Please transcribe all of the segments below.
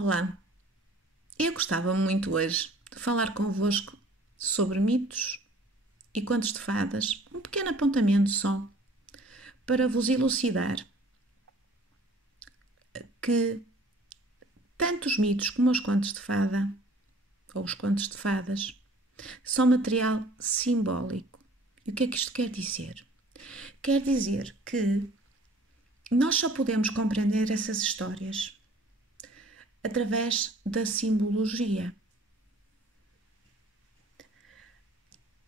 Olá, eu gostava muito hoje de falar convosco sobre mitos e contos de fadas, um pequeno apontamento só, para vos elucidar que tanto os mitos como os contos de fada, ou os contos de fadas, são material simbólico. E o que é que isto quer dizer? Quer dizer que nós só podemos compreender essas histórias através da simbologia.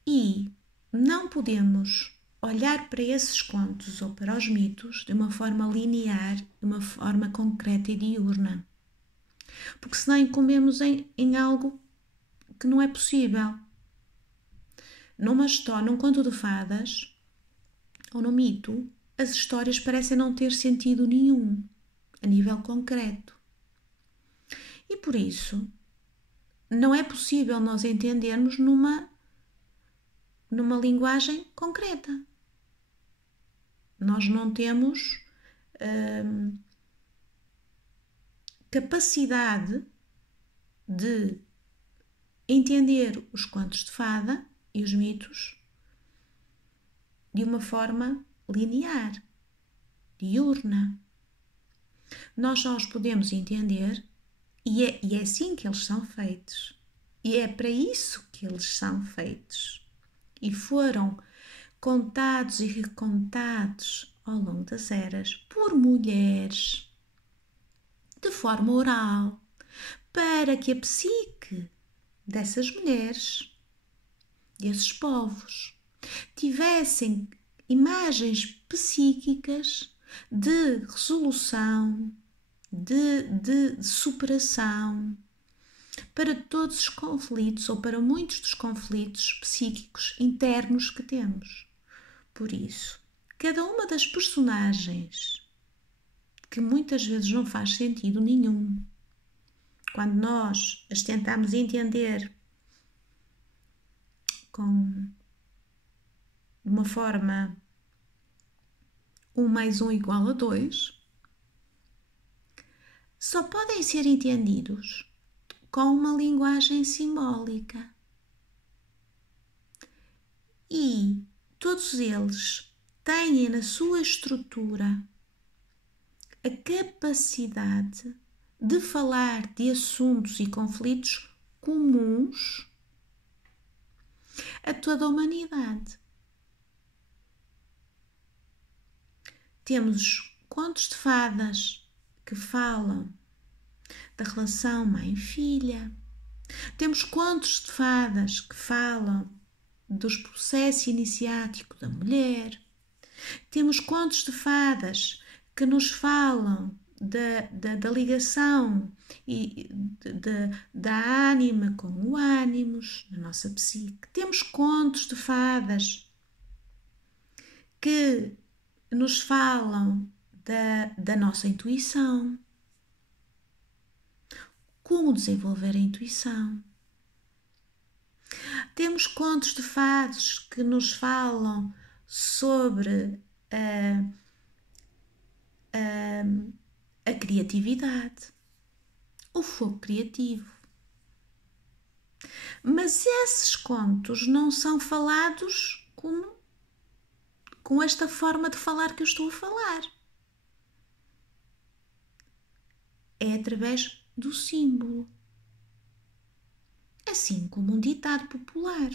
E não podemos olhar para esses contos ou para os mitos de uma forma linear, de uma forma concreta e diurna. Porque senão incumbimos em algo que não é possível. Numa história, num conto de fadas ou no mito, as histórias parecem não ter sentido nenhum a nível concreto. E por isso, não é possível nós entendermos numa linguagem concreta. Nós não temos capacidade de entender os contos de fada e os mitos de uma forma linear, diurna. Nós só os podemos entender e é assim que eles são feitos. E é para isso que eles são feitos. E foram contados e recontados ao longo das eras por mulheres de forma oral, para que a psique dessas mulheres, desses povos, tivessem imagens psíquicas de resolução, de superação para todos os conflitos ou para muitos dos conflitos psíquicos internos que temos. Por isso, cada uma das personagens, que muitas vezes não faz sentido nenhum, quando nós as tentamos entender de uma forma 1 mais 1 igual a 2, só podem ser entendidos com uma linguagem simbólica. E todos eles têm na sua estrutura a capacidade de falar de assuntos e conflitos comuns a toda a humanidade. Temos contos de fadas que falam da relação mãe-filha. Temos contos de fadas que falam dos processos iniciáticos da mulher. Temos contos de fadas que nos falam da ligação e da ânima com o ânimos, da nossa psique. Temos contos de fadas que nos falam da nossa intuição. Como desenvolver a intuição. Temos contos de fadas que nos falam sobre a criatividade, o fogo criativo. Mas esses contos não são falados com esta forma de falar que eu estou a falar. É através do símbolo. Assim como um ditado popular.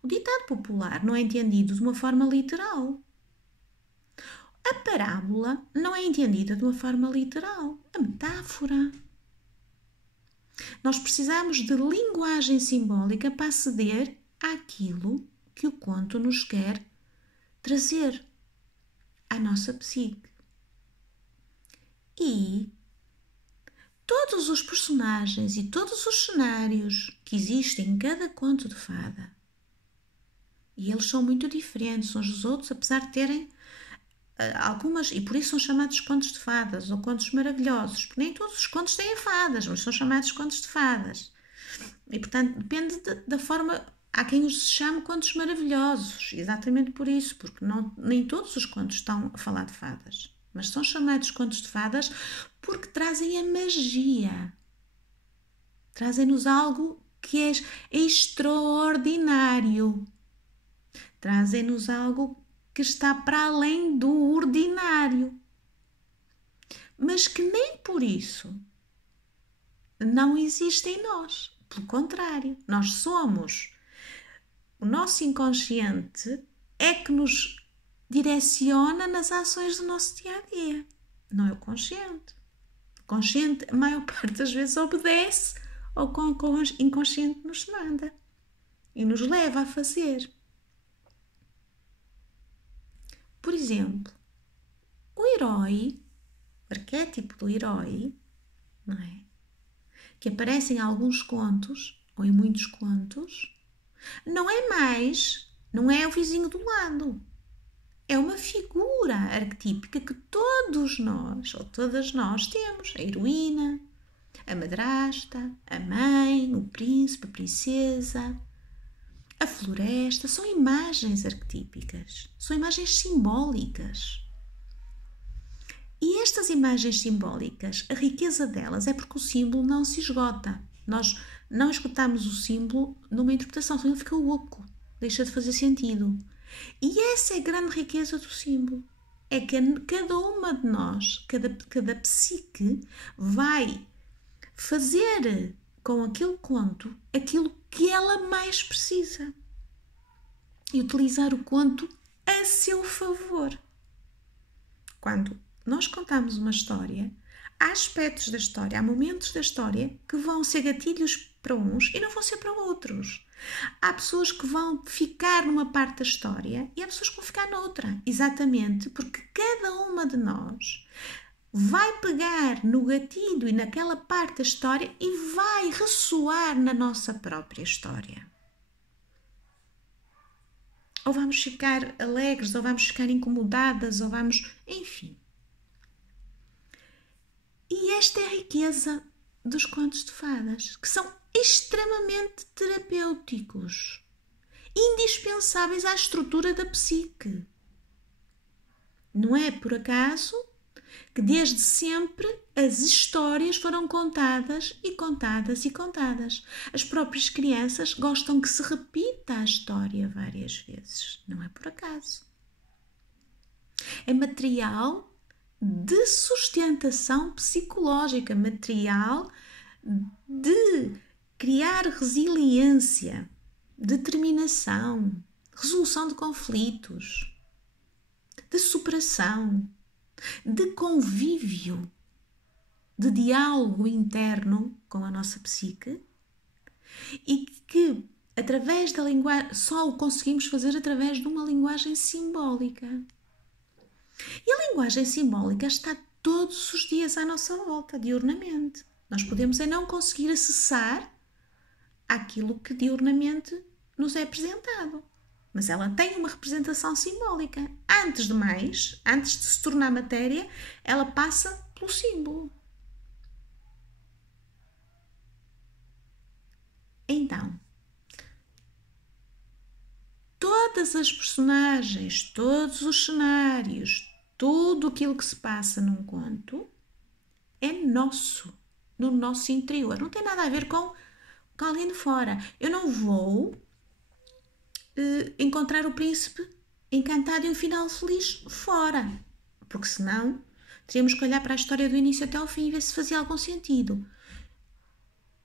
O ditado popular não é entendido de uma forma literal. A parábola não é entendida de uma forma literal. A metáfora. Nós precisamos de linguagem simbólica para aceder àquilo que o conto nos quer trazer à nossa psique. E todos os personagens e todos os cenários que existem em cada conto de fada, e eles são muito diferentes uns dos outros, apesar de terem algumas, e por isso são chamados contos de fadas ou contos maravilhosos, porque nem todos os contos têm fadas, mas são chamados contos de fadas. E portanto depende da forma. Há quem os chame contos maravilhosos, exatamente por isso, porque nem todos os contos estão a falar de fadas. mas são chamados contos de fadas porque trazem a magia. Trazem-nos algo que é extraordinário. Trazem-nos algo que está para além do ordinário. Mas que nem por isso não existe em nós. Pelo contrário, nós somos. O nosso inconsciente é que nos direciona nas ações do nosso dia-a-dia. Não é o consciente. O consciente, a maior parte das vezes, obedece ao que o inconsciente nos manda e nos leva a fazer. Por exemplo, o herói, o arquétipo do herói, não é? Que aparece em alguns contos, ou em muitos contos, não é o vizinho do lado. É uma figura arquetípica que todos nós, ou todas nós, temos. A heroína, a madrasta, a mãe, o príncipe, a princesa, a floresta. São imagens arquetípicas, são imagens simbólicas. E estas imagens simbólicas, a riqueza delas é porque o símbolo não se esgota. Nós não esgotamos o símbolo numa interpretação, senão ele fica oco, deixa de fazer sentido. E essa é a grande riqueza do símbolo. É que cada uma de nós, cada psique, vai fazer com aquele conto aquilo que ela mais precisa. E utilizar o conto a seu favor. Quando nós contamos uma história, há aspectos da história, há momentos da história que vão ser gatilhos para uns e não vão ser para outros. Há pessoas que vão ficar numa parte da história e há pessoas que vão ficar noutra. Exatamente porque cada uma de nós vai pegar no gatilho e naquela parte da história e vai ressoar na nossa própria história. Ou vamos ficar alegres, ou vamos ficar incomodadas, ou vamos... Enfim. E esta é a riqueza dos contos de fadas, que são extremamente terapêuticos, indispensáveis à estrutura da psique. Não é por acaso que desde sempre as histórias foram contadas e contadas e contadas. As próprias crianças gostam que se repita a história várias vezes. Não é por acaso. É material de sustentação psicológica, material de criar resiliência, determinação, resolução de conflitos, de superação, de convívio, de diálogo interno com a nossa psique e que através da linguagem só o conseguimos fazer através de uma linguagem simbólica. E a linguagem simbólica está todos os dias à nossa volta, diurnamente. Nós podemos não conseguir acessar aquilo que diurnamente nos é apresentado. Mas ela tem uma representação simbólica. Antes de mais, antes de se tornar matéria, ela passa pelo símbolo. Então, todas as personagens, todos os cenários, tudo aquilo que se passa num conto é nosso, no nosso interior. Não tem nada a ver com alguém de fora. Eu não vou encontrar o príncipe encantado e um final feliz fora, porque senão teríamos que olhar para a história do início até ao fim e ver se fazia algum sentido.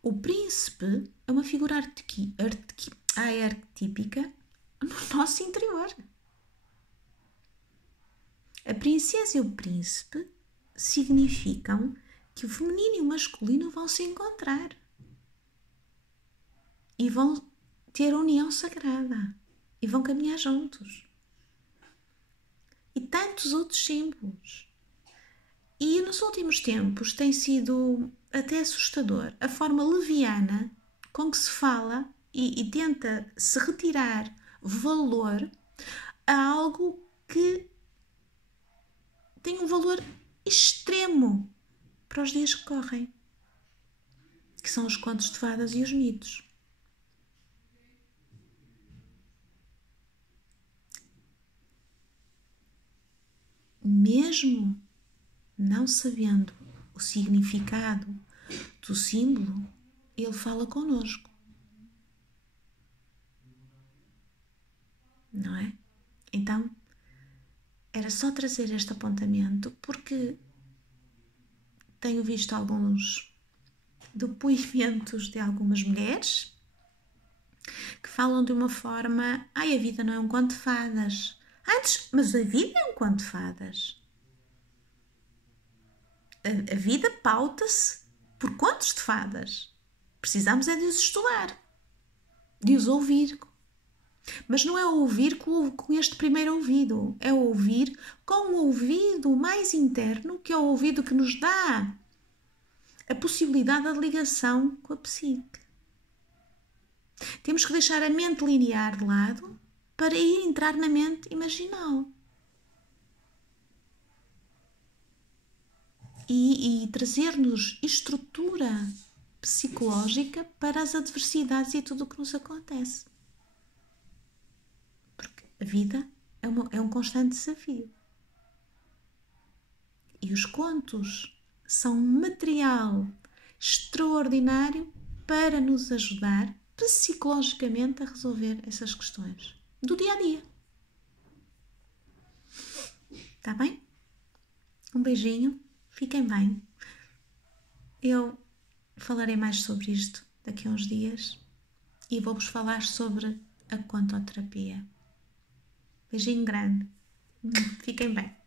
O príncipe é uma figura arquetípica no nosso interior. A princesa e o príncipe significam que o feminino e o masculino vão se encontrar e vão ter a união sagrada e vão caminhar juntos. E tantos outros símbolos. E nos últimos tempos tem sido até assustador a forma leviana com que se fala e tenta se retirar valor a algo que tem um valor extremo para os dias que correm, que são os contos de fadas e os mitos. Mesmo não sabendo o significado do símbolo, ele fala connosco. Não é? Então, era só trazer este apontamento porque tenho visto alguns depoimentos de algumas mulheres que falam de uma forma: ai, a vida não é um conto de fadas. Antes, mas a vida é um conto de fadas. A vida pauta-se por contos de fadas. Precisamos é de os estudar, de os ouvir. Mas não é ouvir com este primeiro ouvido, é ouvir com o ouvido mais interno, que é o ouvido que nos dá a possibilidade da ligação com a psique. Temos que deixar a mente linear de lado para ir entrar na mente imaginal. E trazer-nos estrutura psicológica para as adversidades e tudo o que nos acontece. Porque a vida é um constante desafio. E os contos são material extraordinário para nos ajudar psicologicamente a resolver essas questões do dia a dia. Tá bem? Um beijinho, fiquem bem. Eu falarei mais sobre isto daqui a uns dias e vou-vos falar sobre a contoterapia. Beijinho grande. Fiquem bem.